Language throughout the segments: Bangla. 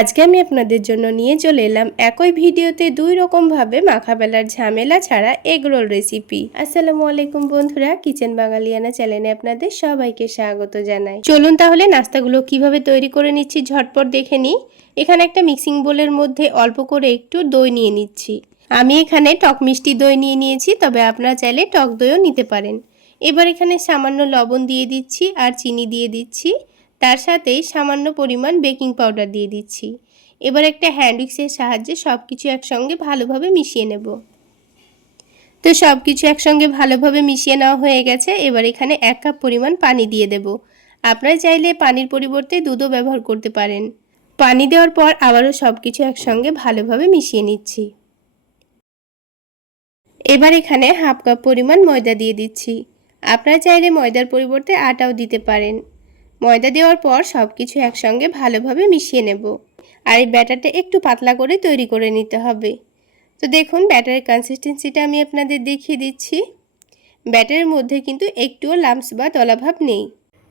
আজকে আমি আপনাদের জন্য নিয়ে চলে এলাম একই ভিডিওতে দুই রকমভাবে মাখা বেলার ঝামেলা ছাড়া এগ রোল রেসিপি আসসালামু আলাইকুম বন্ধুরা, কিচেন বাঙালিয়ানা চ্যানেলে আপনাদের সবাইকে স্বাগত জানাই। চলুন তাহলে নাস্তাগুলো কীভাবে তৈরি করে নিচ্ছি ঝটপট দেখে নিই। এখানে একটা মিক্সিং বোলের মধ্যে অল্প করে একটু দই নিয়ে নিচ্ছি। আমি এখানে টক মিষ্টি দই নিয়ে নিয়েছি, তবে আপনারা চাইলে টক দইও নিতে পারেন। এবার এখানে সামান্য লবণ দিয়ে দিচ্ছি আর চিনি দিয়ে দিচ্ছি। তার সাথেই সামান্য পরিমাণ বেকিং পাউডার দিয়ে দিচ্ছি। এবার একটা হ্যান্ড উইক্সের সাহায্যে সব কিছু একসঙ্গে ভালোভাবে মিশিয়ে নেব। তো সব কিছু একসঙ্গে ভালোভাবে মিশিয়ে নেওয়া হয়ে গেছে। এবার এখানে এক কাপ পরিমাণ পানি দিয়ে দেব। আপনারা চাইলে পানির পরিবর্তে দুধও ব্যবহার করতে পারেন। পানি দেওয়ার পর আবারও সব কিছু একসঙ্গে ভালোভাবে মিশিয়ে নিচ্ছি। এবার এখানে হাফ কাপ পরিমাণ ময়দা দিয়ে দিচ্ছি। আপনারা চাইলে ময়দার পরিবর্তে আটাও দিতে পারেন। ময়দা দেওয়ার পর সব কিছু একসঙ্গে ভালোভাবে মিশিয়ে নেব। আর এই ব্যাটারটা একটু পাতলা করে তৈরি করে নিতে হবে। তো দেখুন, ব্যাটারের কনসিস্টেন্সিটা আমি আপনাদের দেখিয়ে দিচ্ছি। ব্যাটারের মধ্যে কিন্তু একটুও লাম্পস বা দলাভাব নেই।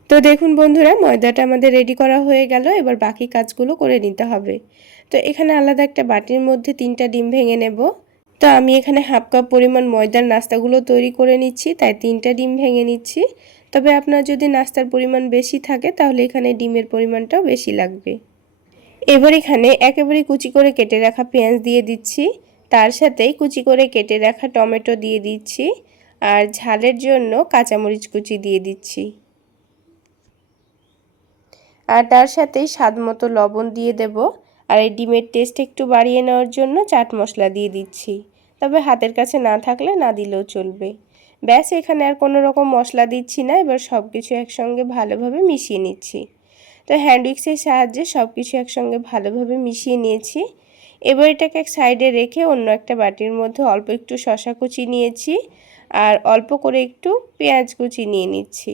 তো দেখুন বন্ধুরা, ময়দাটা আমাদের রেডি করা হয়ে গেল। এবার বাকি কাজগুলো করে নিতে হবে। তো এখানে আলাদা একটা বাটির মধ্যে তিনটা ডিম ভেঙে নেব। তো আমি এখানে হাফ কাপ পরিমাণ ময়দার নাস্তাগুলো তৈরি করে নিচ্ছি। তাই তিনটা ডিম ভেঙে নিচ্ছি। তবে আপনার যদি নাস্তার পরিমাণ বেশি থাকে, তাহলে এখানে ডিমের পরিমাণটাও বেশি লাগবে। এবার এখানে একেবারে কুচি করে কেটে রাখা পেঁয়াজ দিয়ে দিচ্ছি। তার সাথেই কুচি করে কেটে রাখা টমেটো দিয়ে দিচ্ছি। আর ঝালের জন্য কাঁচামরিচ কুচি দিয়ে দিচ্ছি। আর তার সাথেই স্বাদ মতো লবণ দিয়ে দেব। আর এই ডিমের টেস্ট একটু বাড়িয়ে নেওয়ার জন্য চাট মশলা দিয়ে দিচ্ছি। তবে হাতের কাছে না থাকলে না দিলেও চলবে। ব্যাস, এখানে আর কোনো রকম মশলা দিচ্ছি না। এবার সব কিছু একসঙ্গে ভালোভাবে মিশিয়ে নিচ্ছি। তো হ্যান্ড উইক্সের সাহায্যে সব কিছু একসঙ্গে ভালোভাবে মিশিয়ে নিয়েছি। এবার এটাকে এক সাইডে রেখে অন্য একটা বাটির মধ্যে অল্প একটু শশা কুচি নিয়েছি আর অল্প করে একটু পেঁয়াজ কুচি নিয়ে নিচ্ছি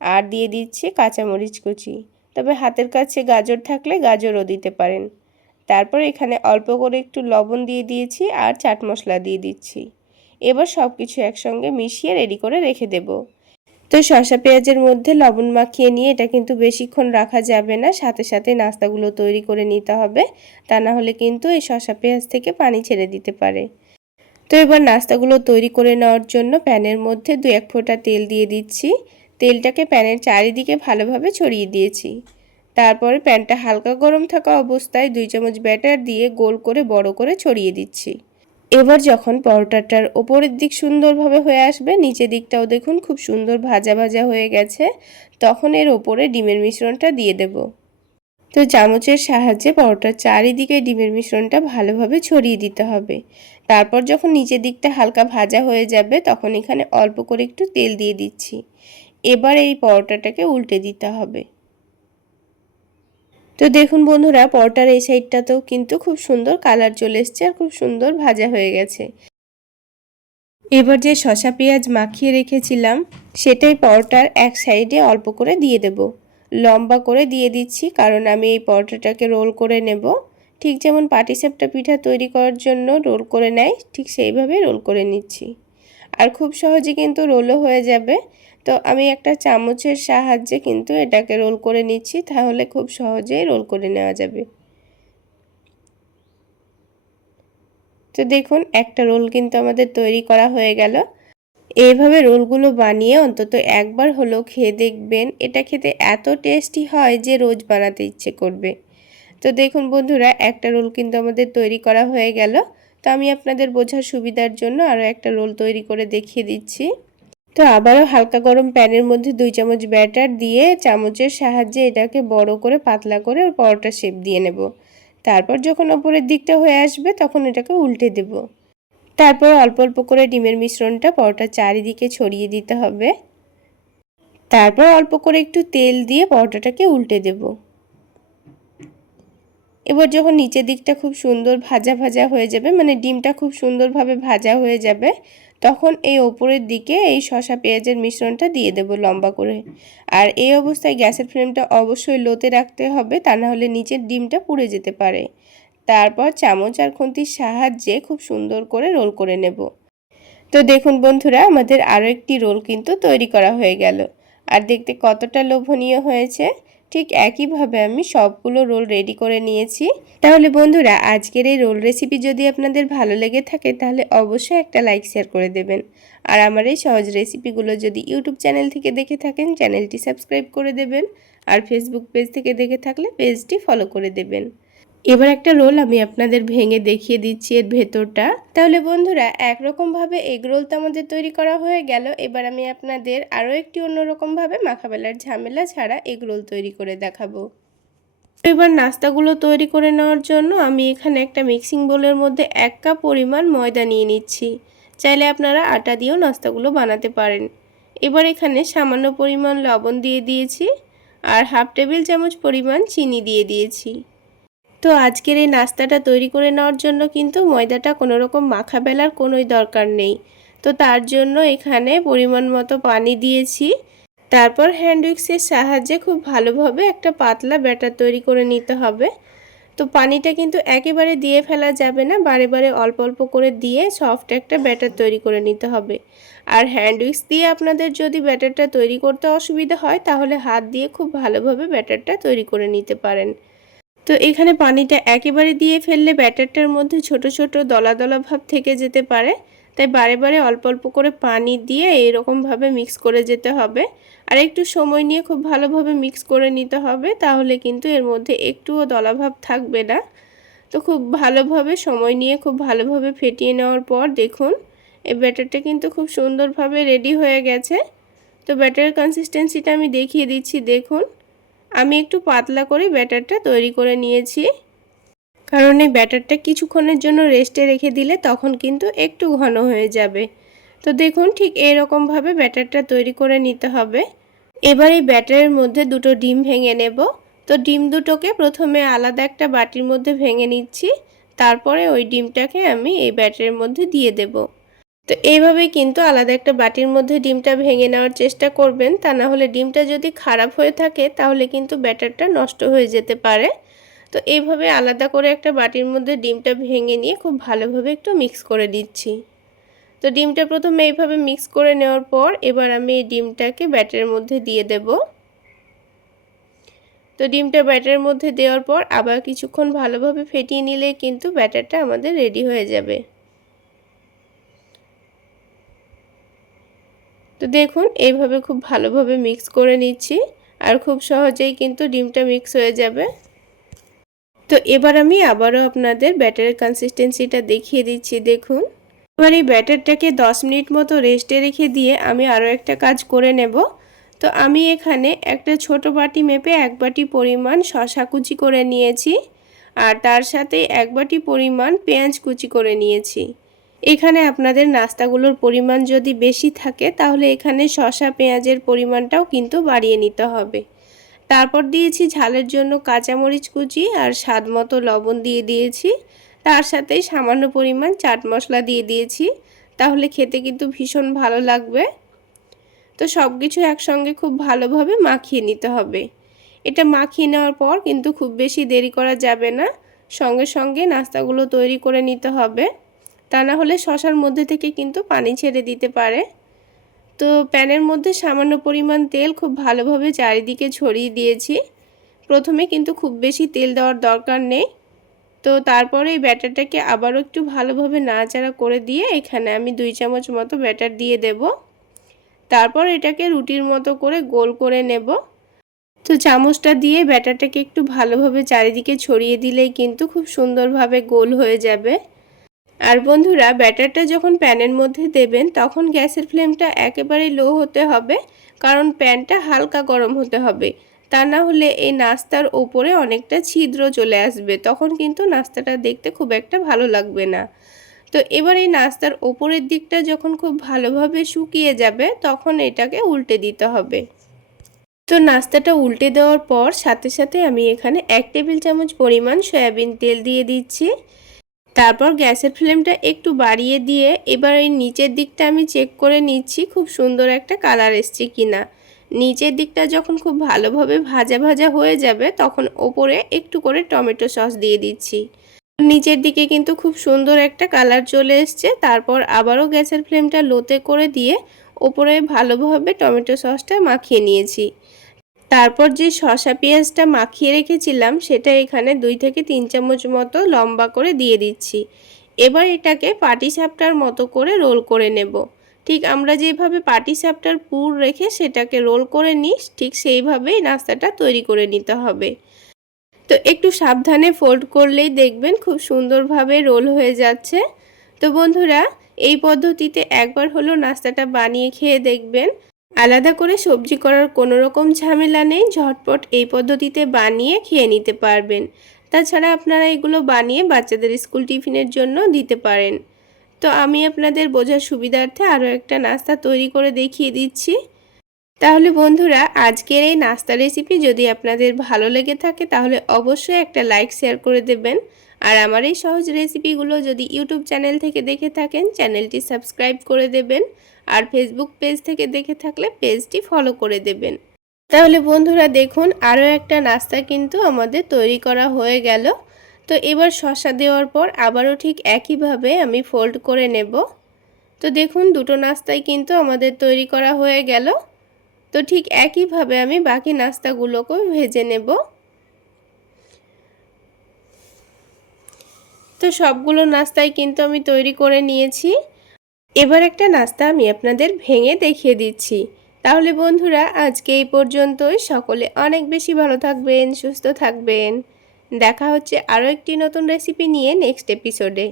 আর দিয়ে দিচ্ছি কাঁচামরিচ কুচি। তবে হাতের কাছে গাজর থাকলে গাজরও দিতে পারেন। তারপর এখানে অল্প করে একটু লবণ দিয়ে দিয়েছি আর চাট মশলা দিয়ে দিচ্ছি। এবার সব কিছু একসঙ্গে মিশিয়ে রেডি করে রেখে দেব। তো শসা পেঁয়াজের মধ্যে লবণ মাখিয়ে নিয়ে এটা কিন্তু বেশিক্ষণ রাখা যাবে না, সাথে সাথে নাস্তাগুলো তৈরি করে নিতে হবে, তা না হলে কিন্তু এই শসা পেঁয়াজ থেকে পানি ছেড়ে দিতে পারে। তো এবার নাস্তাগুলো তৈরি করে নেওয়ার জন্য প্যানের মধ্যে দু এক ফোঁটা তেল দিয়ে দিচ্ছি। তেলটাকে প্যানের চারিদিকে ভালোভাবে ছড়িয়ে দিয়েছি। তারপরে প্যানটা হালকা গরম থাকা অবস্থায় দুই চামচ ব্যাটার দিয়ে গোল করে বড় করে ছড়িয়ে দিচ্ছি। এবার যখন পরোটাটার ওপরের দিক সুন্দরভাবে হয়ে আসবে, নিচের দিকটাও দেখুন খুব সুন্দর ভাজা ভাজা হয়ে গেছে, তখন এর ওপরে ডিমের মিশ্রণটা দিয়ে দেব। তো চামচের সাহায্যে পরোটার চারিদিকে ডিমের মিশ্রণটা ভালোভাবে ছড়িয়ে দিতে হবে। তারপর যখন নিচের দিকটা হালকা ভাজা হয়ে যাবে, তখন এখানে অল্প করে একটু তেল দিয়ে দিচ্ছি। এবার এই পরোটাটাকে উল্টে দিতে হবে। তো দেখুন বন্ধুরা, পরোটার এই সাইডটাতেও কিন্তু খুব সুন্দর কালার চলে এসছে আর খুব সুন্দর ভাজা হয়ে গেছে। এবার যে শশা পেঁয়াজ মাখিয়ে রেখেছিলাম, সেটাই পরোটার এক সাইডে অল্প করে দিয়ে দেব। লম্বা করে দিয়ে দিচ্ছি, কারণ আমি এই পরোটাটাকে রোল করে নেব। ঠিক যেমন পাটিসাপটা পিঠা তৈরি করার জন্য রোল করে নেয়, ঠিক সেইভাবে রোল করে নিচ্ছি। আর খুব সহজে কিন্তু রোলও হয়ে যাবে। তো আমি একটা চামচের সাহায্যে কিন্তু এটাকে রোল করে নিচ্ছি, তাহলে খুব সহজেই রোল করে নেওয়া যাবে। তো দেখুন, একটা রোল কিন্তু আমাদের তৈরি করা হয়ে গেল। এইভাবে রোলগুলো বানিয়ে অন্তত একবার হলেও খেয়ে দেখবেন, এটা খেতে এত টেস্টি হয় যে রোজ বানাতে ইচ্ছে করবে। তো দেখুন বন্ধুরা, একটা রোল কিন্তু আমাদের তৈরি করা হয়ে গেল। তো আমি আপনাদের বোঝার সুবিধার জন্য আরও একটা রোল তৈরি করে দেখিয়ে দিচ্ছি। তো আবারও হালকা গরম প্যানের মধ্যে দুই চামচ ব্যাটার দিয়ে চামচের সাহায্যে এটাকে বড় করে পাতলা করে পরোটা শেপ দিয়ে নেব। তারপর যখন ওপরের দিকটা হয়ে আসবে তখন এটাকে উল্টে দেব। তারপর অল্প অল্প করে ডিমের মিশ্রণটা পরোটা চারিদিকে ছড়িয়ে দিতে হবে। তারপর অল্প করে একটু তেল দিয়ে পরোটাটাকে উল্টে দেব। এবার যখন নিচের দিকটা খুব সুন্দর ভাজা ভাজা হয়ে যাবে মানে ডিমটা খুব সুন্দরভাবে ভাজা হয়ে যাবে, তখন এই ওপরের দিকে এই শশা পেঁয়াজের মিশ্রণটা দিয়ে দেব লম্বা করে। আর এই অবস্থায় গ্যাসের ফ্লেমটা অবশ্যই লোতে রাখতে হবে, তা না হলে নিচের ডিমটা পুড়ে যেতে পারে। তারপর চামচ আর খুন্তির সাহায্যে খুব সুন্দর করে রোল করে নেব। তো দেখুন বন্ধুরা, আমাদের আরও একটি রোল কিন্তু তৈরি করা হয়ে গেল। আর দেখতে কতটা লোভনীয় হয়েছে। ঠিক একইভাবে আমি সবগুলো রোল রেডি করে নিয়েছি। তাহলে বন্ধুরা, আজকের এই রোল রেসিপি যদি আপনাদের ভালো লেগে থাকে, তাহলে অবশ্যই একটা লাইক, শেয়ার করে দেবেন। আর আমার এই সহজ রেসিপিগুলো যদি ইউটিউব চ্যানেল থেকে দেখে থাকেন, চ্যানেলটি সাবস্ক্রাইব করে দেবেন। আর ফেসবুক পেজ থেকে দেখে থাকলে পেজটি ফলো করে দেবেন। এবার একটা রোল আমি আপনাদের ভেঙে দেখিয়ে দিচ্ছি এর ভেতরটা। তাহলে বন্ধুরা, একরকমভাবে এগ রোল তো আমাদের তৈরি করা হয়ে গেল। এবার আমি আপনাদের আরও একটি অন্যরকমভাবে মাখাবেলার ঝামেলা ছাড়া এগ রোল তৈরি করে দেখাবো। এবার নাস্তাগুলো তৈরি করে নেওয়ার জন্য আমি এখানে একটা মিক্সিং বোলের মধ্যে এক কাপ পরিমাণ ময়দা নিয়ে নিচ্ছি। চাইলে আপনারা আটা দিয়েও নাস্তাগুলো বানাতে পারেন। এবার এখানে সামান্য পরিমাণ লবণ দিয়ে দিয়েছি আর হাফ টেবিল চামচ পরিমাণ চিনি দিয়ে দিয়েছি। তো আজকের এই নাস্তাটা তৈরি করে নেওয়ার জন্য কিন্তু ময়দাটা কোনো রকম মাখা বেলার কোনোই দরকার নেই। তো তার জন্য এখানে পরিমাণ মতো পানি দিয়েছি। তারপর হ্যান্ড উইক্সের সাহায্যে খুব ভালোভাবে একটা পাতলা ব্যাটার তৈরি করে নিতে হবে। তো পানিটা কিন্তু একেবারে দিয়ে ফেলা যাবে না, বারে বারে অল্প অল্প করে দিয়ে সফট একটা ব্যাটার তৈরি করে নিতে হবে। আর হ্যান্ড উইক্স দিয়ে আপনাদের যদি ব্যাটারটা তৈরি করতে অসুবিধা হয়, তাহলে হাত দিয়ে খুব ভালোভাবে ব্যাটারটা তৈরি করে নিতে পারেন। তো এখানে পানিটা একেবারে দিয়ে ফেললে ব্যাটারটার মধ্যে ছোট ছোট দলা দলা ভাব থেকে যেতে পারে। তাই বারে বারে অল্প অল্প করে পানি দিয়ে এইরকমভাবে মিক্স করে যেতে হবে। আর একটু সময় নিয়ে খুব ভালোভাবে মিক্স করে নিতে হবে, তাহলে কিন্তু এর মধ্যে একটুও দলাভাব থাকবে না। তো খুব ভালোভাবে সময় নিয়ে খুব ভালোভাবে ফেটিয়ে নেওয়ার পর দেখুন এই ব্যাটারটা কিন্তু খুব সুন্দরভাবে রেডি হয়ে গেছে। তো ব্যাটারের কনসিস্টেন্সিটা আমি দেখিয়ে দিচ্ছি, দেখুন। আমি একটু পাতলা করে ব্যাটারটা তৈরি করে নিয়েছি। কারণ এই ব্যাটারটা কিছুক্ষণের জন্য রেস্টে রেখে দিলে তখন কিন্তু একটু ঘন হয়ে যাবে। তো দেখুন ঠিক এরকমভাবে ব্যাটারটা তৈরি করে নিতে হবে। এবার এই ব্যাটারের মধ্যে দুটো ডিম ভেঙে নেব। তো ডিম দুটোকে প্রথমে আলাদা একটা বাটির মধ্যে ভেঙে নিচ্ছি। তারপরে ওই ডিমটাকে আমি এই ব্যাটারের মধ্যে দিয়ে দেব। তো এইভাবে কিন্তু আলাদা একটা বাটির মধ্যে ডিমটা ভেঙে নেওয়ার চেষ্টা করবেন। তা না হলে ডিমটা যদি খারাপ হয়ে থাকে, তাহলে কিন্তু ব্যাটারটা নষ্ট হয়ে যেতে পারে। তো এইভাবে আলাদা করে একটা বাটির মধ্যে ডিমটা ভেঙে নিয়ে খুব ভালোভাবে একটু মিক্স করে দিচ্ছি। তো ডিমটা প্রথমে এইভাবে মিক্স করে নেওয়ার পর এবার আমি এই ডিমটাকে ব্যাটারের মধ্যে দিয়ে দেব। তো ডিমটা ব্যাটারের মধ্যে দেওয়ার পর আবার কিছুক্ষণ ভালোভাবে ফেটিয়ে নিলে কিন্তু ব্যাটারটা আমাদের রেডি হয়ে যাবে। তো দেখুন, এইভাবে খুব ভালোভাবে মিক্স করে নিচ্ছি আর খুব সহজেই কিন্তু ডিমটা মিক্স হয়ে যাবে। তো এবার আমি আবারও আপনাদের ব্যাটারের কনসিস্টেন্সিটা দেখিয়ে দিচ্ছি, দেখুন। এবার এই ব্যাটারটাকে দশ মিনিট মতো রেস্টে রেখে দিয়ে আমি আরও একটা কাজ করে নেব। তো আমি এখানে একটা ছোট বাটি মেপে এক বাটি পরিমাণ শশা কুচি করে নিয়েছি আর তার সাথে এক বাটি পরিমাণ পেঁয়াজ কুচি করে নিয়েছি। এখানে আপনাদের নাস্তাগুলোর পরিমাণ যদি বেশি থাকে, তাহলে এখানে শশা পেঁয়াজের পরিমাণটাও কিন্তু বাড়িয়ে নিতে হবে। তারপর দিয়েছি ঝালের জন্য কাঁচামরিচ কুচি আর স্বাদ মতো লবণ দিয়ে দিয়েছি। তার সাথেই সামান্য পরিমাণ চাট মশলা দিয়ে দিয়েছি। তাহলে খেতে কিন্তু ভীষণ ভালো লাগবে। তো সব কিছু একসঙ্গে খুব ভালোভাবে মাখিয়ে নিতে হবে। এটা মাখিয়ে নেওয়ার পর কিন্তু খুব বেশি দেরি করা যাবে না। সঙ্গে সঙ্গে নাস্তাগুলো তৈরি করে নিতে হবে। তা না হলে শশার মধ্যে থেকে কিন্তু পানি ছেড়ে দিতে পারে। তো প্যানের মধ্যে সামান্য পরিমাণ তেল খুব ভালোভাবে চারিদিকে ছড়িয়ে দিয়েছি। প্রথমে কিন্তু খুব বেশি তেল দেওয়ার দরকার নেই। তো তারপরে এই ব্যাটারটাকে আবারও একটু ভালোভাবে নাড়াচাড়া করে দিয়ে এখানে আমি দুই চামচ মতো ব্যাটার দিয়ে দেব। তারপর এটাকে রুটির মতো করে গোল করে নেব। তো চামচটা দিয়ে ব্যাটারটাকে একটু ভালোভাবে চারিদিকে ছড়িয়ে দিলেই কিন্তু খুব সুন্দরভাবে গোল হয়ে যাবে। আর বন্ধুরা, ব্যাটারটা যখন প্যানের মধ্যে দেবেন, তখন গ্যাসের ফ্লেমটা একেবারে লো হতে হবে, কারণ প্যানটা হালকা গরম হতে হবে। তা না হলে এই নাস্তার ওপরে অনেকটা ছিদ্র চলে আসবে, তখন কিন্তু নাস্তাটা দেখতে খুব একটা ভালো লাগবে না। তো এবার এই নাস্তার ওপরের দিকটা যখন খুব ভালোভাবে শুকিয়ে যাবে, তখন এটাকে উল্টে দিতে হবে। তো নাস্তাটা উল্টে দেওয়ার পর সাথে সাথে আমি এখানে এক টেবিল চামচ পরিমাণ সয়াবিন তেল দিয়ে দিচ্ছি। তারপর গ্যাসের ফ্লেমটা একটু বাড়িয়ে দিয়ে এবার এই নিচের দিকটা আমি চেক করে নিচ্ছি খুব সুন্দর একটা কালার এসছে কিনা। নিচের দিকটা যখন খুব ভালোভাবে ভাজা ভাজা হয়ে যাবে তখন ওপরে একটু করে টমেটো সস দিয়ে দিচ্ছি। নিচের দিকে কিন্তু খুব সুন্দর একটা কালার চলে এসছে। তারপর আবারও গ্যাসের ফ্লেমটা লোতে করে দিয়ে ওপরে ভালোভাবে টমেটো সসটা মাখিয়ে নিয়েছি। তারপর যে শসা পেঁয়াজটা মাখিয়ে রেখেছিলাম, সেটা এখানে দুই থেকে তিন চামচ মতো লম্বা করে দিয়ে দিচ্ছি। এবার এটাকে পাটি সাপটার মতো করে রোল করে নেব। ঠিক আমরা যেভাবে পাটি সাপটার পুর রেখে সেটাকে রোল করে নিই, ঠিক সেইভাবেই নাস্তাটা তৈরি করে নিতে হবে। তো একটু সাবধানে ফোল্ড করলেই দেখবেন খুব সুন্দরভাবে রোল হয়ে যাচ্ছে। তো বন্ধুরা, এই পদ্ধতিতে একবার হলো নাস্তাটা বানিয়ে খেয়ে দেখবেন। আলাদা করে সবজি করার কোনো রকম ঝামেলা নেই, ঝটপট এই পদ্ধতিতে বানিয়ে খেয়ে নিতে পারবেন। তাছাড়া আপনারা এগুলো বানিয়ে বাচ্চাদের স্কুল টিফিনের জন্য দিতে পারেন। তো আমি আপনাদের বোঝার সুবিধার্থে আরও একটা নাস্তা তৈরি করে দেখিয়ে দিচ্ছি। তাহলে বন্ধুরা, আজকের এই নাস্তা রেসিপি যদি আপনাদের ভালো লেগে থাকে, তাহলে অবশ্যই একটা লাইক শেয়ার করে দেবেন। আর আমার এই সহজ রেসিপিগুলো যদি ইউটিউব চ্যানেল থেকে দেখে থাকেন, চ্যানেলটি সাবস্ক্রাইব করে দেবেন। আর ফেসবুক পেজ থেকে দেখে থাকলে পেজটি ফলো করে দেবেন। তাহলে বন্ধুরা, দেখুন, আরও একটা নাস্তা কিন্তু আমাদের তৈরি করা হয়ে গেল। তো এবার শশা দেওয়ার পর আবারও ঠিক একইভাবে আমি ফোল্ড করে নেব। তো দেখুন, দুটো নাস্তাই কিন্তু আমাদের তৈরি করা হয়ে গেল। তো ঠিক একইভাবে আমি বাকি নাস্তাগুলোকেও ভেজে নেব। তো সবগুলো নাস্তাই কিন্তু আমি তৈরি করে নিয়েছি। এবার একটা নাস্তা আমি আপনাদের ভেঙে দেখিয়ে দিচ্ছি। তাহলে বন্ধুরা, আজকে এই পর্যন্তই। সকলে অনেক বেশি ভালো থাকবেন, সুস্থ থাকবেন। দেখা হচ্ছে আরও একটি নতুন রেসিপি নিয়ে নেক্সট এপিসোডে